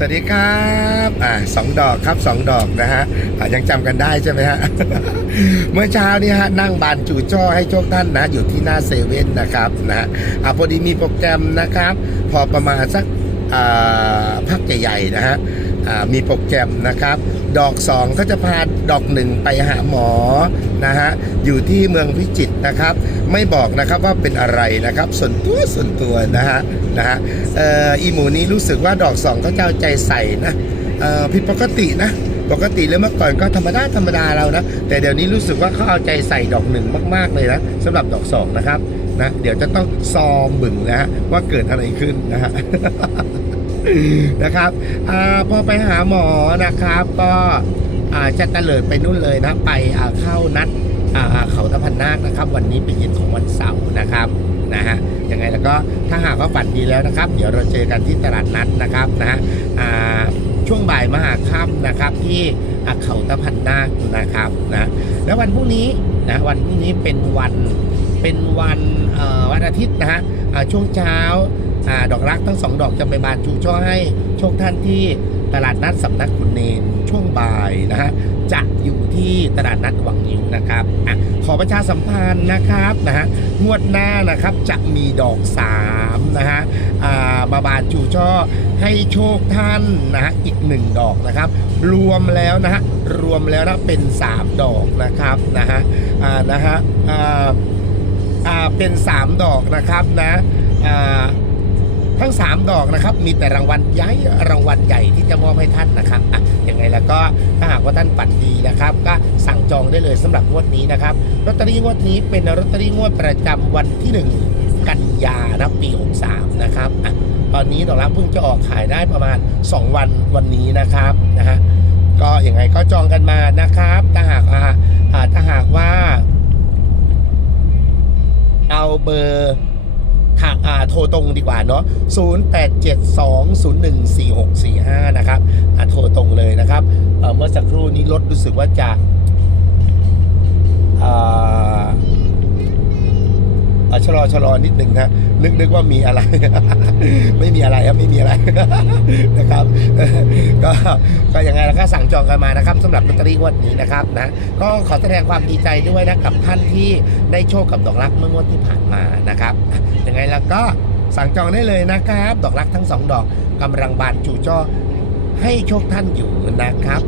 สวัสดีครับอ่าสองดอกครับสองดอกนะฮะยังจำกันได้ใช่ไหมฮะ เมื่อเช้านี้ฮะนั่งบานจู่จ้อให้โชคท่านนะ อยู่ที่หน้าเซเว่นนะครับนะฮะอ่าพอดีมีโปรแกรมนะครับ พอประมาณสักอ่าพักใหญ่ๆนะฮะ มีโปรแกรมนะครับ ดอกสองก็จะพาดอกหนึ่งไปหาหมอนะฮะอยู่ที่เมืองพิจิตรนะครับ ไม่บอกนะครับว่าเป็นอะไรนะครับ ส่วนตัวส่วนตัวนะฮะนะฮะอีหมูนี้รู้สึกว่าดอกสองเขาจะเอาใจใส่นะอ่อผิดปกตินะปกติแล้วเมื่อก่อนก็ธรรมดาธรรมดาเรานะ แต่เดี๋ยวนี้รู้สึกว่าเขาเอาใจใส่ดอกหนึ่งมาก ๆ เลยนะสำหรับดอกสองนะครับนะเดี๋ยวจะต้องซอมบึงนะฮะว่าเกิดอะไรขึ้นนะฮะ นะครับอาพอไปหาหมอนะครับ ก็อ่าจะเตลิดไปนู่นเลยนะ ไปอ่าเข้านัดอ่าเขาตะพันนาคนะครับ วันนี้เป็นเย็นของวันเสาร์นะครับนะฮะยังไงแล้วก็ถ้าหากว่าฝันดีแล้วนะครับ เดี๋ยวเราเจอกันที่ตลาดนัดนะครับนะฮะอ่าช่วงบ่ายมหาค่ำนะครับที่เขาตะพันนาคนะครับนะแล้ววันพรุ่งนี้นะวันพรุ่งนี้เป็นวัน เป็นวันวันอาทิตย์นะฮะช่วงเช้าอดอกรักทั้งสองดอกจะไปบานจูช่อให้โชคท่านที่ตลาดนัดสำนักคุณเนนช่วงบ่ายนะฮะจะอยู่ที่ตลาดนัดวังยิ้วนะครับอขอประชาสัมพันธ์นะครับนะฮะงวดหน้านะครับจะมีดอก3นะฮะมาบานจูช่อให้โชคท่านนะฮะอีกหนึ่งดอกนะครับ รวมแล้วนะฮะรวมแล้วนะเป็น 3 ดอกนะครับนะฮะนะฮะ เป็น 3 ดอกนะครับนะทั้ง 3 ดอกนะครับ มีแต่รางวัลใหญ่รางวัลใหญ่ที่จะมอบให้ท่านนะครับอะยังไงแล้วก็ถ้าหากว่าท่านฝันดีนะครับ ก็สั่งจองได้เลยสำหรับงวดนี้นะครับลอตเตอรี่งวดนี้เป็นลอตเตอรี่งวดประจำวันที่ 1 กันยานะปี 63 นะครับอะตอนนี้ดอกรักเพิ่งจะออกขายได้ประมาณ 2 วันวันนี้นะครับนะฮะก็ยังไงก็จองกันมานะครับถ้าหากอ่าหากว่า เอาเบอร์ทางอ่าโทรตรงดีกว่าเนาะ0872014645 นะครับอ่าโทรตรงเลยนะครับเเมื่อสักครู่นี้รถรู้สึกว่าจะอ่าาชะลอชะลอนิดหนึ่งนะนึกนึกว่ามีอะไร ไม่มีอะไรครับไม่มีอะไร นะครับ ก็ก็ยังไงแล้วก็สั่งจองกันมานะครับสำหรับลอตเตอรี่งวดนี้นะครับนะก็ขอแสดงความดีใจด้วยนะกับท่านที่ได้โชคกับดอกรักเมื่องวดที่ผ่านมานะครับยังไงแล้วก็สั่งจองได้เลยนะครับ ดอกรักทั้งสองดอกกำลังบานจูจ้อให้โชคท่านอยู่นะครับ